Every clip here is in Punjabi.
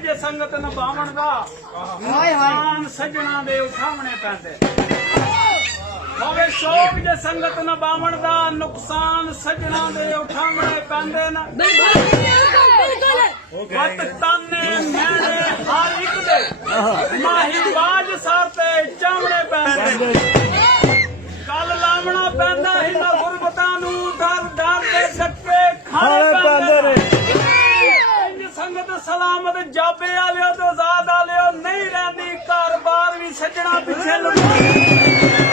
ਜੇ ਸੰਗਤ ਨਿਭਾਵਣ ਦਾ ਨੁਕਸਾਨ ਸੱਜਣਾ ਦੇ ਉਠਾਵਣੇ ਪੈਂਦੇ ਹੋਵੇ ਸ਼ੋਕ ਜੇ ਸੰਗਤ ਨਿਭਾਵਣ ਦਾ ਨੁਕਸਾਨ ਸੱਜਣਾ ਦੇ ਉਠਾਵਣੇ ਪੈਂਦੇ ਨਾ ਵਤ ਤਾਨੇ ਮੈਣੇ ਹਰ ਇੱਕ ਦੇ ਮਾਹੀ ਬਾਜ ਸਰ ਤੇ ਚਾਵਣੇ ਪੈਂਦੇ ਕੱਲ ਲਾਵਣਾ ਪੈਂਦਾ ਹੀ ਨਾ ਗੁਰਬਤਾਂ ਨੂੰ ਦਰ ਦਰ ਦੇ ਸੱਕੇ ਖਾਣੇ ਪੈਂਦੇ ਨੇ ਸੰਗਤ ਸਲਾਮਤ ਜਾਬੇ ਆਲਿਓ ਤੇ ਆਜ਼ਾਦ ਆਲਿਓ ਨਹੀਂ ਰਹਿੰਦੀ ਘਰ ਬਾਰ ਵੀ ਸੱਜਣਾ ਪਿੱਛੇ ਲੁੱਟੀ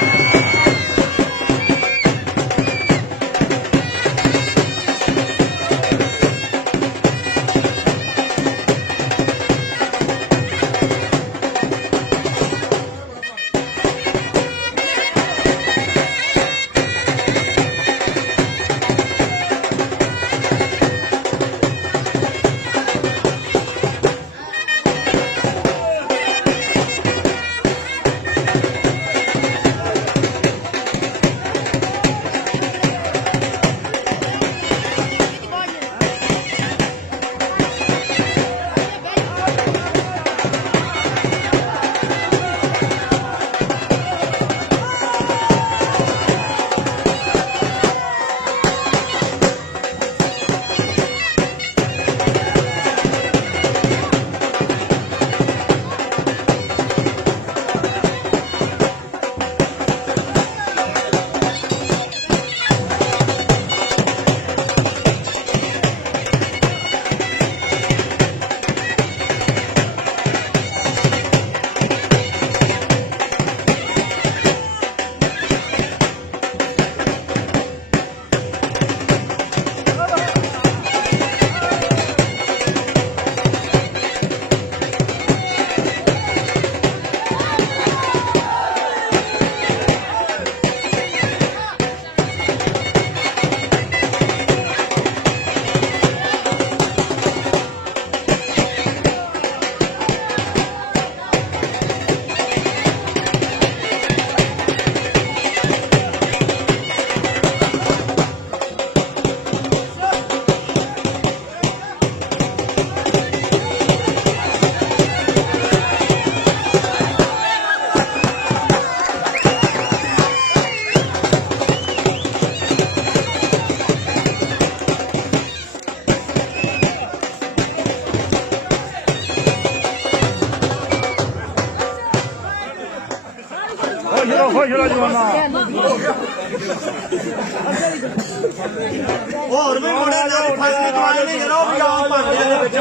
ਹੋਰ ਵੀ ਮੁੰਡੇ ਨਾਲ ਫਸਲੀ ਦਵਾਈ ਨਹੀਂ ਜਰਾ ਉਹ ਵੀ ਆਪ ਭਰਦੇ ਨੇ ਵਿੱਚ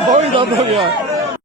बहुत ज्यादा हो गया